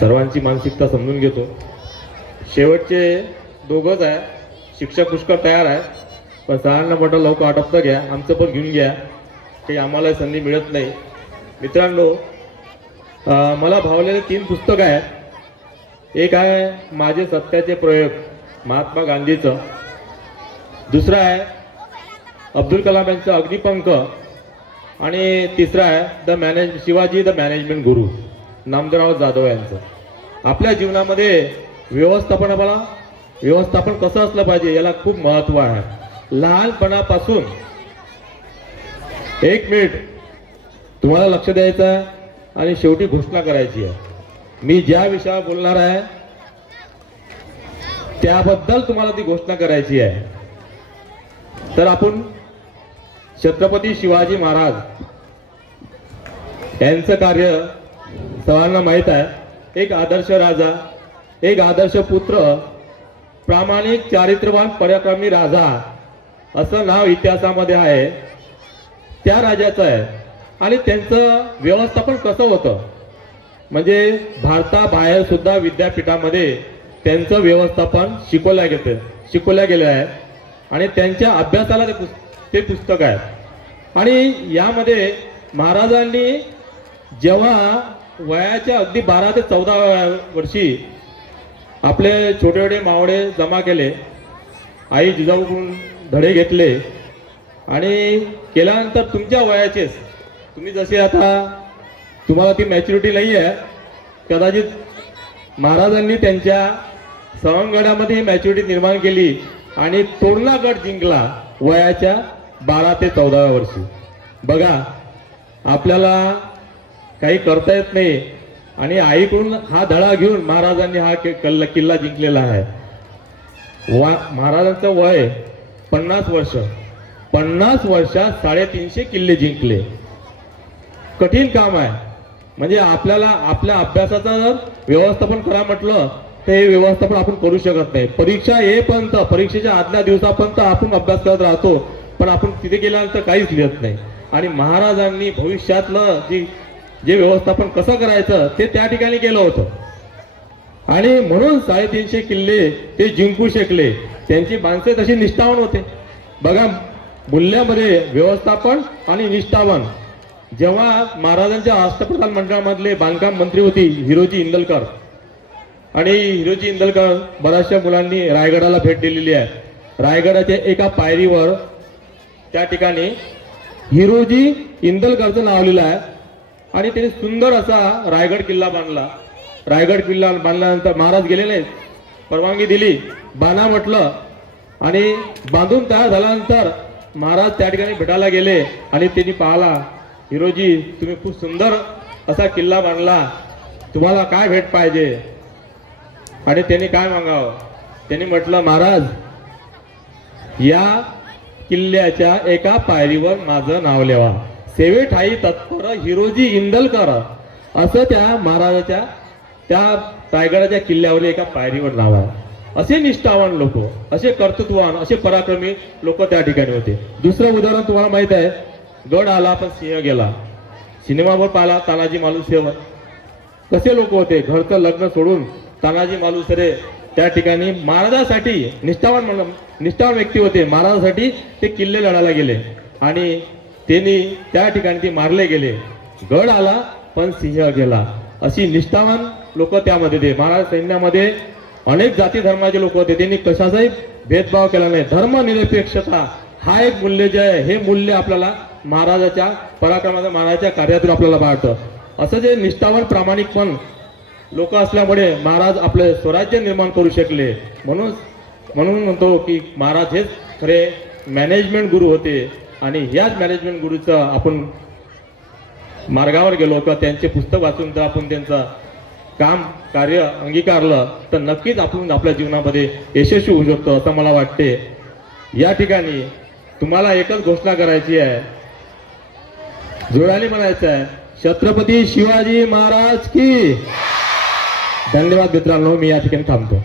सर्वांची मानसिकता समजून घेतो. शेवटचे दोघंच आहे. शिक्षक पुष्कळ तयार आहे पण सरांना म्हटलं लवकर आटपतं घ्या. आमचं पण घेऊन घ्या. काही आम्हाला संधी मिळत नाही. मित्रांनो मला भावलेले तीन पुस्तकं आहेत. एक आहे माझे सत्याचे प्रयोग महात्मा गांधीचं. दुसरं आहे अब्दुल कलाम यांचं अग्निपंख. आणि तिसरं आहे the manage Shivaji the management guru. Namdevrao Jadhav यांचं. आपल्या जीवनामध्ये व्यवस्थापनाला व्यवस्थापन कसं असलं पाहिजे याला खूप महत्त्व आहे. लहानपणापासून एक मिनिट तुम्हाला लक्ष द्यायचं आहे आणि शेवटी घोषणा करायची आहे. मी ज्या विषयावर बोलणार आहे त्याबद्दल तुम्हाला ती घोषणा करायची आहे. तर आपण छत्रपती शिवाजी महाराज यांचं कार्य सर्वांना माहीत आहे एक आदर्श राजा एक आदर्श पुत्र प्रामाणिक चारित्र्यवान पराक्रमी राजा असं नाव इतिहासामध्ये आहे. त्या राजाचं आहे. आणि त्यांचं व्यवस्थापन कसं होतं? म्हणजे भारताबाहेर सुद्धा विद्यापीठामध्ये त्यांचं व्यवस्थापन शिकवल्या गेलं शिकवल्या गेलं आहे. आणि त्यांच्या अभ्यासाला ते पुस ते पुस्तक आहे. आणि यामध्ये महाराजांनी जेव्हा वयाच्या अगदी बारा ते चौदा वर्षी आपले छोटे छोटे मावळे जमा केले. आई जिजाऊकडून धडे घेतले. आणि केल्यानंतर तुमच्या वयाचेच तुम्ही जसे आता तुम्हाला ती मॅच्युरिटी नाही आहे. कदाचित महाराजांनी त्यांच्या सवंगडामध्ये ही मॅच्युरिटी निर्माण केली आणि तोरणा गड जिंकला वयाच्या बारा ते चौदाव्या वर्षी. बघा आपल्याला काही करता येत नाही. आणि आईकडून हा धडा घेऊन महाराजांनी हा कल्ला किल्ला जिंकलेला आहे. वा महाराजांचं वय पन्नास वर्ष. पन्नास वर्षात साडेतीनशे किल्ले जिंकले. कठीण काम आहे. म्हणजे आपल्याला आपल्या अभ्यासाचं जर व्यवस्थापन करा म्हटलं तर हे व्यवस्थापन आपण करू शकत नाही. परीक्षा येईपर्यंत परीक्षेच्या आदल्या दिवसापर्यंत आपण अभ्यास करत राहतो पण आपण तिथे गेल्यानंतर काहीच लिहत नाही. आणि महाराजांनी भविष्यातलं जी जे व्यवस्थापन कसं करायचं ते त्या ठिकाणी केलं होतं. आणि म्हणून साडेतीनशे किल्ले ते जिंकू शकले. त्यांची माणसे तशी निष्ठावान होते. बघा मूल्यामध्ये व्यवस्थापन आणि निष्ठावान. जेव्हा महाराजांच्या राष्ट्रप्रधान मंडळामधले बांधकाम मंत्री होती हिरोजी इंदलकर. आणि हिरोजी इंदलकर बऱ्याचशा मुलांनी रायगडाला भेट दिलेली आहे. रायगडाच्या एका पायरीवर त्या ठिकाणी हिरोजी इंदलकरचं नाव लिहिलं आहे. आणि त्यांनी सुंदर असा रायगड किल्ला बांधला. रायगड किल्ला बांधल्यानंतर महाराज गेले नाहीत परवानगी दिली. बांधा म्हटलं. आणि बांधून तयार झाल्यानंतर महाराज त्या ठिकाणी भेटायला गेले. आणि त्यांनी पाहिला हिरोजी तुम्ही खूप सुंदर असा किल्ला बांधला. तुम्हाला काय भेट पाहिजे? आणि त्यांनी काय मागावं? त्यांनी म्हटलं महाराज या किल्ल्याच्या एका पायरीवर माझं नाव लिहा सेवे ठाई तत्पर हिरोजी इंदलकर. असं त्या महाराजाच्या त्या रायगडाच्या किल्ल्यावर एका पायरीवर नाव आहे. असे निष्ठावान लोक असे कर्तृत्ववान असे पराक्रमी लोक त्या ठिकाणी होते. दुसरं उदाहरण तुम्हाला माहीत आहे. गड आला पण सिंह गेला. सिनेमावर पाहिला तानाजी मालुसरेवर कसे लोक होते? घरचं लग्न सोडून तानाजी मालुसरे त्या ठिकाणी महाराजासाठी निष्ठावान म्हण निष्ठावान व्यक्ती होते. महाराजासाठी ते किल्ले लढायला गेले. आणि त्यांनी त्या ठिकाणी ते मारले गेले. गड आला पण सिंह गेला. अशी निष्ठावान लोक त्यामध्ये ते महाराज सैन्यामध्ये अनेक जाती धर्माचे लोक होते. त्यांनी कशाचाही भेदभाव केला नाही. धर्मनिरपेक्षता हा एक मूल्य जे आहे हे मूल्य आपल्याला महाराजाच्या पराक्रमाच्या महाराजाच्या कार्यातून आपल्याला पाहतं असं जे निष्ठावान प्रामाणिकपण लोक असल्यामुळे महाराज आपले स्वराज्य निर्माण करू शकले. म्हणून म्हणून म्हणतो की महाराज हेच खरे मॅनेजमेंट गुरु होते. आणि याच मॅनेजमेंट गुरुचं आपण मार्गावर गेलो किंवा त्यांचे पुस्तक वाचून जर आपण त्यांचं काम कार्य अंगीकारलं तर नक्कीच आपण आपल्या जीवनामध्ये यशस्वी होऊ शकतो असं मला वाटते. या ठिकाणी तुम्हाला एकच घोषणा करायची आहे. जोडाने म्हणायचं आहे छत्रपती शिवाजी महाराज की. धन्यवाद मित्रांनो मी या ठिकाणी थांबतो.